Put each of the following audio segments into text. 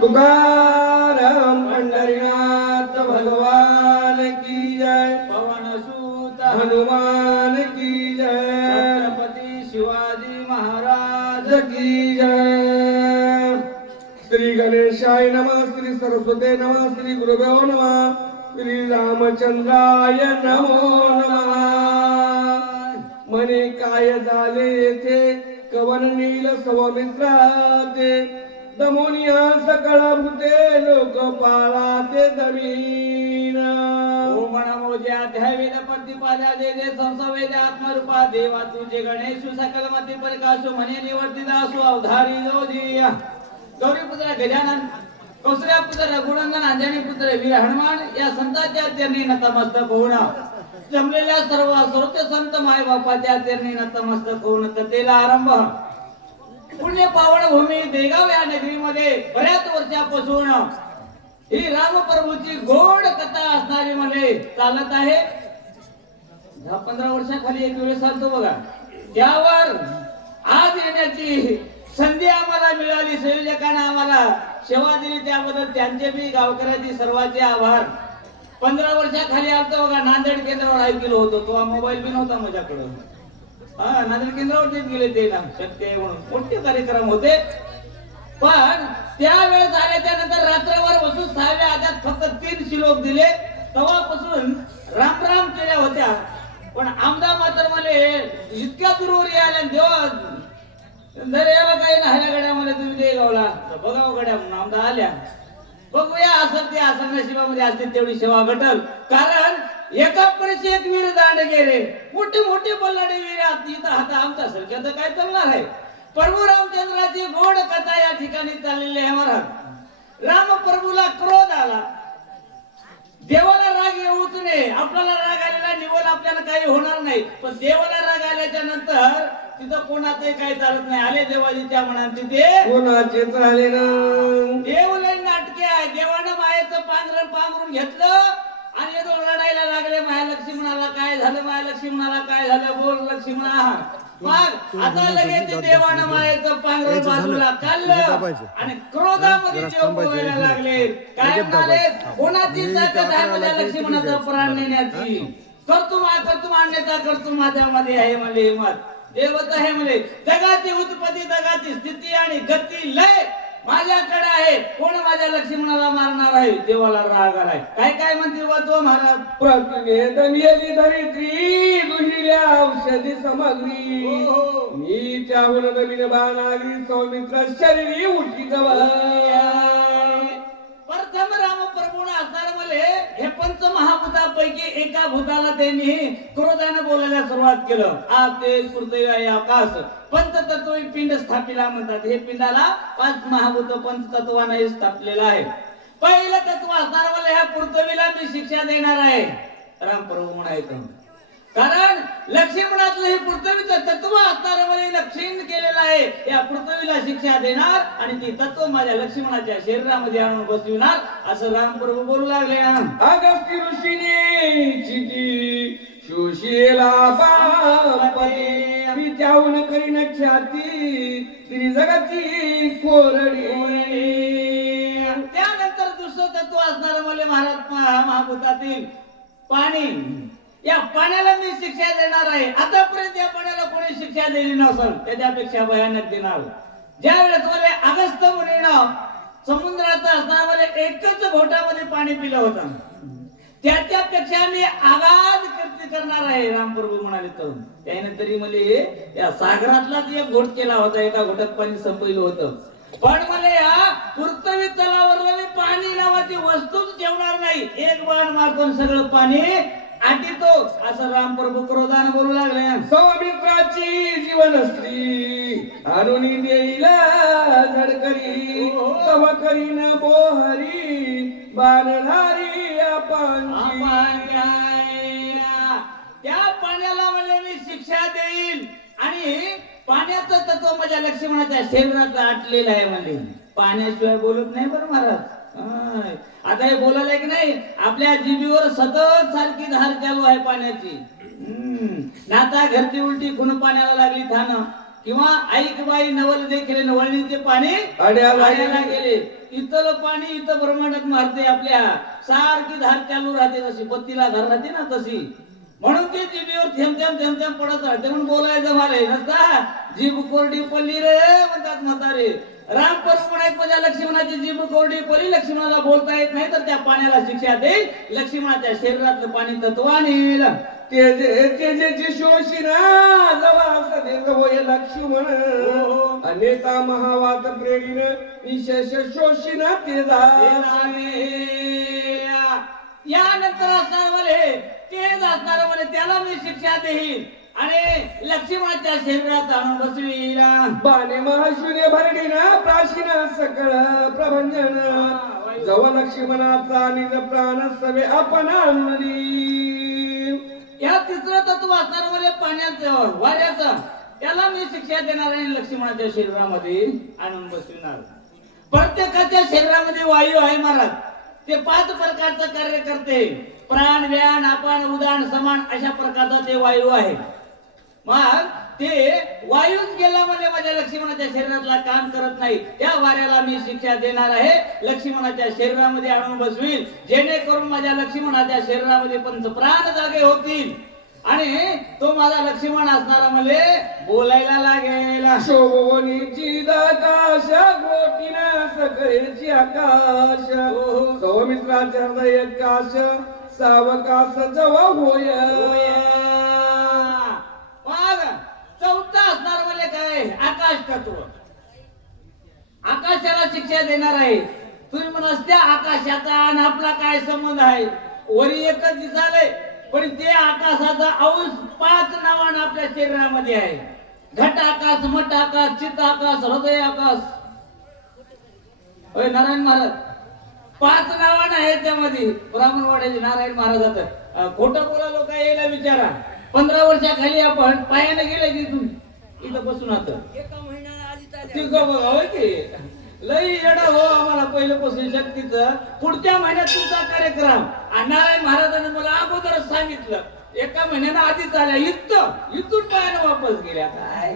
तुकाराम पंढरीनाथ भगवान की जय. पवन सूत हनुमान की जय. छत्रपती शिवाजी महाराज की जय. श्री गणेशाय नमः. श्री सरस्वते नमः. श्री गुरुभ्यो नमः. श्री रामचंद्राय नमो नमः. मने काय झाले येथे कवन नील सौमित्राते दमोनिया सकळ भूते लोक पाळाते दमीन. ओम नमो जय अध्यावेद प्रतिपाद्या दे दे संसवेद आत्मरूपा देवा तुझे गणेश सकल मती प्रकाशो म्हणे निवर्ती दासो अवधारी जोजिया. गौरी पुत्र गजानन, कौसल्या पुत्र रघुनंदन, अंजनी पुत्र वीर हनुमान या संतांच्या चरणी नतमस्तक होऊन जमलेल्या सर्व श्रोते संत माय बापाच्या चरणी नतमस्तक होऊन कथेला आरंभ. पुण्य पावन भूमी देगाव या नगरीमध्ये बऱ्याच वर्षापासून ही रामप्रभूची गोड कथा असणारी मध्ये चालत आहे. 10-15 वर्षाखाली एक वेळ सांगतो बघा, त्यावर आज येण्याची संधी आम्हाला मिळाली. संयोजकांना आम्हाला सेवा दिली त्याबद्दल त्यांचे बी गावकऱ्याचे सर्वांचे आभार. 15 वर्षाखाली आलतो बघा, नांदेड केंद्रावर ऐकलं होतं. तो मोबाईल बी नव्हता माझ्याकडे. नांदेड केंद्रावरतीच गेले ते ना, शक्य आहे म्हणून मोठे कार्यक्रम होते. पण त्यावेळेस आल्याच्या नंतर रात्रभर बसून 6व्या आद्यात फक्त 3 श्लोक दिले. तेव्हापासून राम राम केल्या होत्या. पण आमदा मात्र मला इतक्या दूरवर आल्या देवा दर्याला काही नाही गड्या मला तुम्ही दे गावला बघाव गड्या म्हणून आमदा आल्या. बघूया असं ते असं नशिबामध्ये असते तेवढी सेवा घटल. कारण एका परिशी एक वीर दांड गेले, मोठे मोठे बल्लाडे वीर इथं हाता आमचा सारख्या तर काय चालणार आहे. प्रभू रामचंद्राची गोड कथा या ठिकाणी चाललेली आहे महाराज. राम प्रभूला क्रोध आला. देवाला राग येऊच नये. आपल्याला राग आलेला निवल आपल्याला काही होणार नाही. पण देवाला राग आल्याच्या नंतर तिथं कोणाचंही काही चालत नाही. आले देवाजीच्या मनात तिथे कोणाचे चाले ना. देव लय नाटके आहे. देवानं मायेचं पांघरून घेतलं आणि येतो रडायला लागले. माया लक्ष्मणाला काय झालं, माया लक्ष्मणाला काय झालं, बोल लक्ष्मणा. मग आता लगेच देवानं मायेचं पांघरून बाजूला काढलं आणि क्रोधामध्ये देव बोलायला लागले. काय म्हणाले, कोणाची ताकद आहे माझ्या लक्ष्मणाचा प्राण नेण्याची. करतो आणण्याचा करतो माझ्यामध्ये आहे मला हिंमत. देवत आहे म्हणे, जगाची उत्पत्ती जगाची स्थिती आणि गती लय माझ्याकडे आहे. कोण माझ्या लक्ष्मणाला मारणार आहे. देवाला राग आलाय. काय काय म्हणते वा तो महाराज. प्रतिने दमियली धरित्री दुहिल्या औषधी सामग्री. मी त्याहून नवीन बाणागरी सौमित्र शरीरी उठी जवळ. प्रथम राम प्रभून असणार मले हे पंच महाभूतापैकी एका भूताला त्यांनी क्रोधाने बोलायला सुरुवात केलं. आप तेज पृथ्वी आहे आकाश पंचतत्व पिंड स्थापिला म्हणतात. हे पिंडाला 5 महाभूत पंचतत्वाने स्थापलेलं आहे. पहिलं तत्व असणार मला ह्या पृथ्वीला मी शिक्षा देणार आहे. राम प्रभू म्हणायचं. कारण लक्ष्मणातलं हे पृथ्वीचं तत्व असणार मला लक्षण केलेलं आहे. या पृथ्वीला शिक्षा देणार आणि ती तत्व माझ्या लक्ष्मणाच्या शरीरामध्ये आणून बसविणार असं रामप्रभू बोलू लागले. अगस्ती ऋषीने चिती सुशीला बापते मी त्याहून करीन ख्याती तिने जगाची कोरडी. त्यानंतर दुसरं तत्व असणार मला महाराज महाभूतातील पाणी. या पाण्याला मी शिक्षा देणार आहे. आतापर्यंत या पाण्याला कोणी शिक्षा दिली नसेल त्याच्यापेक्षा भयानक देणार. ज्या वेळेस मला अगस्त्य मुनीनं समुद्राचा असणार मला एकच घोटामध्ये पाणी पिलं होतं त्याच्यापेक्षा मी आगाध कीर्ती करणार आहे. रामप्रभू म्हणाले. तर त्याने तरी मला या सागरातलाच एक घोट केला होता. एका घोटात पाणी संपलं होतं. पण मला या पृथ्वी तलावरला मी पाणी नावाची वस्तूच ठेवणार नाही. एक बाण मारतो सगळं पाणी आटितो असं रामप्रभू क्रोधाने बोलू लागले. सौमित्राची जीवन स्त्री आणून देईला झडकरी तव करीन बोहरी बाणधारी त्या पाण्याला म्हणले मी शिक्षा देईल आणि पाण्याचं तत्व माझ्या लक्ष्मणाच्या शरीरात आटलेलं आहे म्हणले. पाण्याशिवाय बोलत नाही बरं महाराज. आता हे बोलायला की नाही आपल्या जिभेवर सतत सारखी धार चालू आहे पाण्याची. नाता घरची उलटी कुण पाण्याला लागली थान किंवा ऐकबाई नवल देखील नवळणीचे पाणी आड्याला आड्याला गेले. इथलं पाणी इथं ब्रह्मांडात मारते आपल्या, सारखी धार चालू राहते, जशी बत्तीला धार राहते ना तशी. म्हणून ते जिभेवर थेंब थेंब पडत राहते. म्हणून बोलायचं मला नसता, जीभ कोरडी पडली रे म्हणतात म्हातारे. राम परमाणात माझ्या लक्ष्मणाची जीभ कोरडी पडली, लक्ष्मणाला बोलता येत नाही, तर त्या पाण्याला शिक्षा देईल. लक्ष्मणाच्या शरीरातलं पाणी तत्वाने तेजे शोषिना जवा देत होय लक्ष्मण. अनेका महावात प्रेरीन विशेष शोषिना तेजा. यानंतर असणार मले तेज असणार मले, त्याला मी शिक्षा देईन आणि लक्ष्मणाच्या शरीरात आणून बसवीला. बाणे महाशून्य भरडीना प्राशीना सकळ प्रभंजन. जव लक्ष्मणाचा निज प्राण सवे आपण या तिसरं तत्व असणार मले पाण्याचं वाऱ्याचं, त्याला मी शिक्षा देणार आणि लक्ष्मणाच्या शरीरामध्ये आणून बसविणार. प्रत्येकाच्या शरीरामध्ये वायू आहे महाराज. ते 5 प्रकारचं कार्य करते. प्राण, व्यान, अपान, उदान, समान अशा प्रकारचा ते वायू आहे. मग ते वायूच गेला म्हणजे माझ्या लक्ष्मणाच्या शरीरातला काम करत नाही. त्या वाऱ्याला मी शिक्षा देणार आहे, लक्ष्मणाच्या शरीरामध्ये आणून बसवील, जेणेकरून माझ्या लक्ष्मणाच्या शरीरामध्ये पंचप्राण जागे होतील आणि तो माझा लक्ष्मण असणारा मले बोलायला लागेल. शोभवनीची दाकाश गोटीना सकळेची आकाश. सौमित्राचे हृदय काश सावकाश जव होय. चौथा असणार म्हणजे काय, आकाश तत्व. आकाशाला शिक्षा देणार आहे. तुम्ही म्हणस त्या आकाशाचा आणि आपला काय संबंध आहे. वरी एकच दिसाले, पण ते आकाशाचा अंश 5 नावानं आपल्या शरीरामध्ये आहे. घट आकाश, मठ आकाश, चित्त आकाश, हृदय आकाश. होय नारायण महाराज 5 नावानं आहे त्यामध्ये. ब्राह्मणवाड्याचे नारायण महाराजात खोटं बोलालो काय यायला विचारा. 15 वर्षाखाली आपण पायाने गेले की तुम्ही इथं बसून आता एका महिन्यात आधी होय की लई येडा हो आम्हाला पहिल्यापासून शक्तीचं. पुढच्या महिन्यात तुमचा कार्यक्रम आणि नारायण महाराजांनी मला अगोदरच सांगितलं. एका महिन्यानं आधीच आल्या, इथून पायानं वापस गेल्या. काय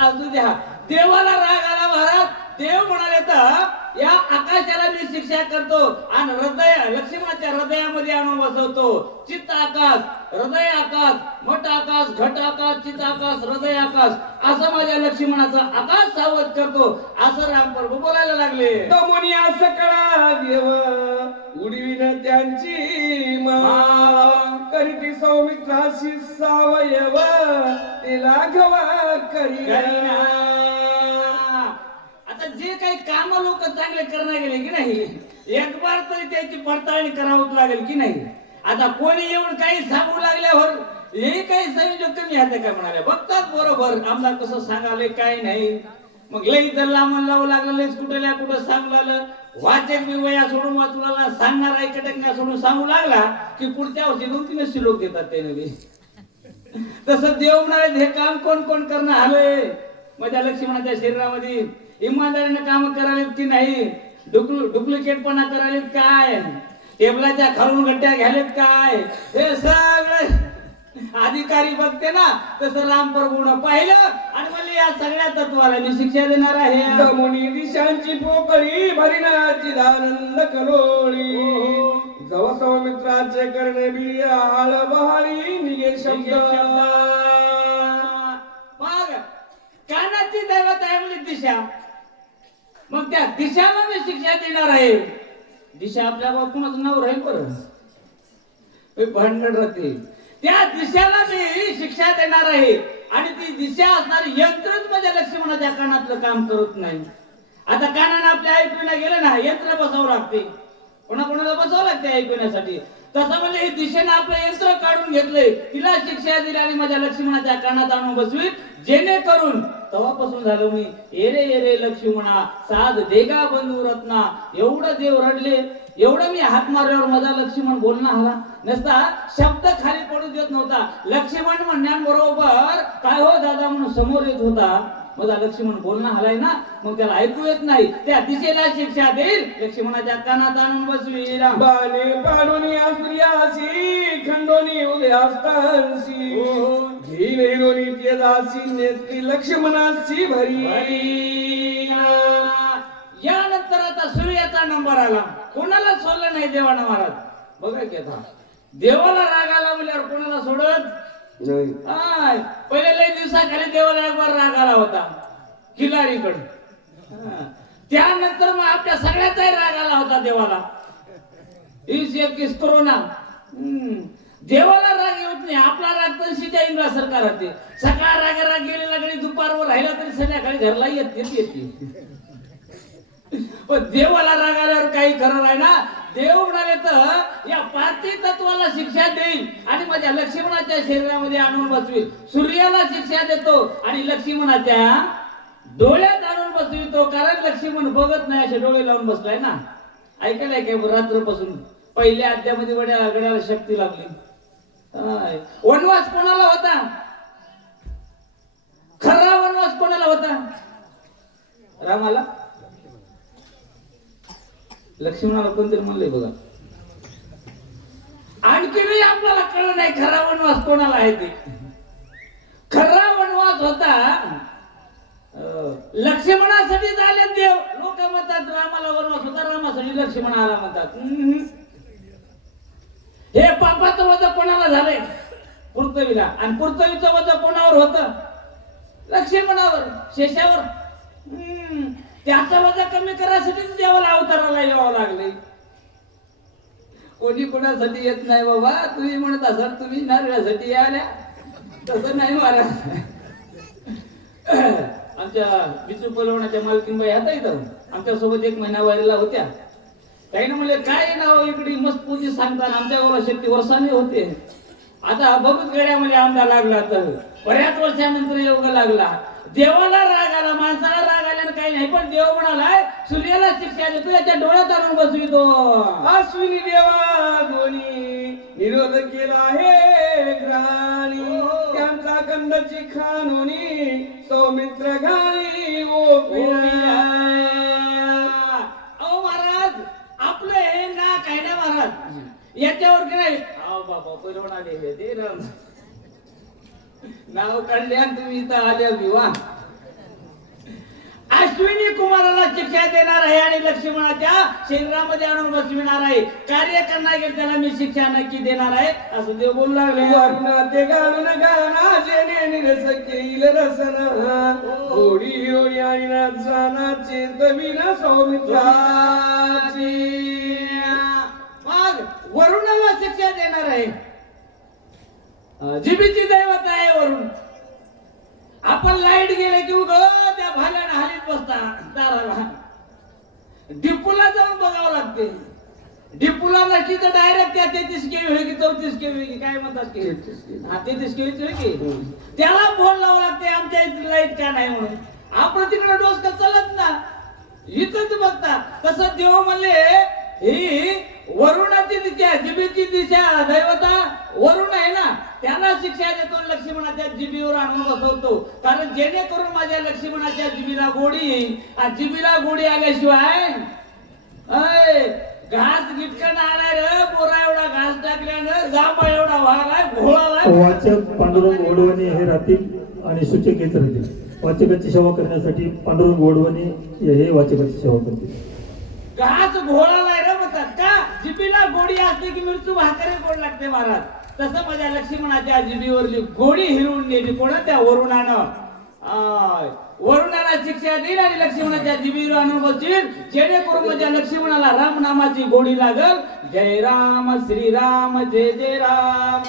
असू द्या. देवाला राग आला महाराज. देव म्हणाले तर या आकाशाला मी शिक्षा करतो आणि हृदय लक्ष्मणाच्या हृदयामध्ये आणून बसवतो. चित्त आकाश, हृदय आकाश, मठ आकाश, घट आकाश, चित्त आकाश, हृदय आकाश असं माझ्या लक्ष्मणाचा आकाश सावध करतो. असं रामप्रभू बोलायला लागले. दमुनिया सकळा देव उडविन त्यांची माव. करीती सौमित्राशी सावयव ते लाघवा करीना. आता जे काही काम लोक चांगले करणार गेले की नाही, एक बार तरी त्याची पडताळणी करावं लागेल की नाही. आता कोणी येऊन काही सांगू लागल्यावर हे काही संयोजक कमी हात काय म्हणाले बघतात बरोबर आम्हाला कसं सांगाले काय नाही. मग लई तर लांबून लावू लागलं, लईच कुठं सांगू लागलं. वाचक मी वया सोडून वाचूला सांगणार ऐकटंगा सोडून सांगू लागला की पुढच्या वर्षी 2-3 श्लोक घेतात ते नवी. तसं देव म्हणाले हे काम कोण कोण करणं आलंय माझ्या लक्ष्मणाच्या शरीरामध्ये. इमानदारीने काम करालेत की नाही, डुप्लिकेटपणा करालेत काय, टेबलाच्या खालून गड्ड्या घ्यालेत काय, हे सगळं अधिकारी बघते ना. तसं रामप्रभूनं पाहिलं आणि मला या सगळ्या तत्वाला मी शिक्षा देणार आहे. दमुनी दिशांची पोकळी भरिनाची आनंद कलोळी. जव सौमित्राचे करणे बी आळ बहाळी निघे शब्द. मग कानाची दैवत आहे म्हणजे दिशा. मग त्या दिशाला मी शिक्षा देणार आहे. दिशा आपल्या बापूनच नाव राहील बरं भांडण राहते. त्या दिशेला मी शिक्षा देणार आहे आणि ती दिशा असणारी यंत्रच माझ्या लक्ष्मणाच्या कानातलं काम करत नाही. आता कानानं आपल्या ऐकण्याला गेलं ना, यंत्र बसावं लागते. कोणाकोणाला बसावं लागते ऐकण्यासाठी. तसं म्हणजे हे दिशेनं आपलं यंत्र काढून घेतलंय, तिला शिक्षा दिली आणि माझ्या लक्ष्मणाच्या कानात आणून बसवी, जेणेकरून तेव्हापासून झालं मी एरे लक्ष्मणा साध देगा बंधू रत्ना. एवढं देव रडले, एवढं मी हात मारल्यावर माझा लक्ष्मण बोलणं आला नसता, शब्द खाली पडू देत नव्हता. लक्ष्मण म्हणण्याबरोबर काय हो दादा म्हणून समोर येत होता. माझा लक्ष्मण बोलणं आलाय ना, मग त्याला ऐकू येत नाही. त्या दिशेला शिक्षा देईल, लक्ष्मणाच्या कानात आणून बसवी. बाणे पाडून आसुर्यासी खंडोनी उद्यास्तांसी. हीन हिरोनी दासी नेत्री लक्ष्मणाची भरी. यानंतर आता सूर्याचा नंबर आला. कोणाला सोडलं नाही देवानं महाराज. बघा की आता देवाला राग आला म्हणल्यावर कोणाला सोडत नाही. हाय. पहिले लई दिवसाखाली देवाला एक बार राग आला होता खिलारीकडे. त्यानंतर मग आपल्या सगळ्याचाही राग आला होता देवाला. 2021 कोरोना. देवाला राग येत नाही. आपला राग तर सीता इंद्रा सरकार होते. सकाळ राग गेलेला गडी दुपारवर राहिला तरी संध्याकाळी घरला येते. पण देवाला राग आल्यावर काही खरं नाही ना. देव म्हणाले तर या पाचही तत्वाला शिक्षा देईल आणि माझ्या लक्ष्मणाच्या शरीरामध्ये आणून बसवी. सूर्याला शिक्षा देतो आणि लक्ष्मणाच्या डोळ्यात आणून बसवितो. कारण लक्ष्मण बघत नाही असे डोळे लावून बसलाय ना. ऐकायला काय रात्रपासून पहिल्या अध्यामध्ये गड्याला शक्ती लागली. वनवास कोणाला होता? खरा वनवास कोणाला होता? रामाला. लक्ष्मणाला कोणतरी म्हणलंय बघा. आणखीनही आपल्याला कळलं नाही खरा वनवास कोणाला आहे ते. खरा वनवास होता लक्ष्मणासाठी झाले देव. लोक म्हणतात रामाला वनवास होता, रामासाठी लक्ष्मणाला म्हणतात. हे पापाचं वजन कोणाला झालंय? पृथ्वीला. आणि पृथ्वीचं वजन कोणावर होतं? लक्ष्मणावर, शेषावर. त्याचं वजन कमी करायसाठीच देवाला अवताराला यावं लागले. कोणी कोणासाठी येत नाही बाबा. तुम्ही म्हणत असाल तुम्ही नारळासाठी आल्या, तसं नाही महाराज. आमच्या बिचू पलवण्याच्या मालकीनबाई आता इथं आमच्या सोबत 1 महिना वारीला होत्या. काही ना म्हणले काय नाव इकडे मस्त पूजी सांगतात. आमच्या गावाला शक्ती वर्षाने होते. आता बघूच गड्यामध्ये आमदा लागला तर बऱ्याच वर्षानंतर योग लागला. देवाला राग आला, माणसाला राग आल्यानं काही नाही. पण देव म्हणालाय सूर्याला शिक्षा देतो, याच्या डोळ्यात आणून बसवितो. अश्विनी देवा दोन्ही निरोध केला आहे ग्रहाणी. त्यांचा कंदची खानोनी सौमित्र घाली ओ पिया. अहो महाराज आपलं हे ना काय ना महाराज याच्यावर की नाही. अहो बाबा पैलवान आले हे ते राम नाव काढले आणि तुम्ही इथं आले विवाह. अश्विनी कुमाराला शिक्षा देणार आहे आणि लक्ष्मणाच्या शरीरामध्ये आणून बसविणार आहे. कार्य करणार गेल त्याला मी शिक्षा नक्की देणार आहे असं देव बोलू लागले. वरुणा ते घालून गाना जेणे निरस केईल रसन. होडी होडी आणि नाचनाचे तविना सौमित्राची. मग वरुणाला शिक्षा देणार आहे. जीबीची दैवत आहे वरुण. आपण लाईट गेले की उग त्या भाल्यानं हालीत बसता दाराला. डिपूला जाऊन बघावं लागते. डिपूला नसली तर डायरेक्ट त्या 33 केवी होई की 34 केवी होई की काय म्हणतात की 33 केवीच होई की त्याला फोन लावावं लागते आमच्या इथे लाईट का नाही म्हणून. आपण तिकडे डोसकं चलत ना इथंच बघता. तसं देव म्हणले ही वरुणाची दिशा जिबीची दिशा दैवता वरुण आहे ना त्याला शिक्षा देतो. लक्ष्मणाच्या जिबीवर आणून बसवतो. कारण जेणेकरून माझ्या लक्ष्मणाच्या जिबीला गोडी येईल. आणि जिबीला गोडी आल्याशिवाय घास गिटकन आलाय रे. बोरा एवढा घास टाकल्यानं जांभा एवढा व्हालाय घोळालाय. वाचक पांडुरंग ओढवणे हे राहतील आणि सूचक हेच राहतील. वाचकाची सेवा करण्यासाठी पांडुरंग ओढवणे हे वाचकाची सेवा करतील. घास घोळालाय रे म्हणतात का. जिबीला गोडी असते की मृत्यू भाकरी गोड लागते महाराज. तसं माझ्या लक्ष्मणाच्या जिबीवरली गोडी हिरवून नेली कोणा त्या वरुणानं. वरुणाला शिक्षा देईल आणि लक्ष्मणाच्या जिबीवर आणून बसतील. जेणेकरून माझ्या लक्ष्मणाला राम नामाची गोडी लागल. जय राम श्रीराम जय जय राम.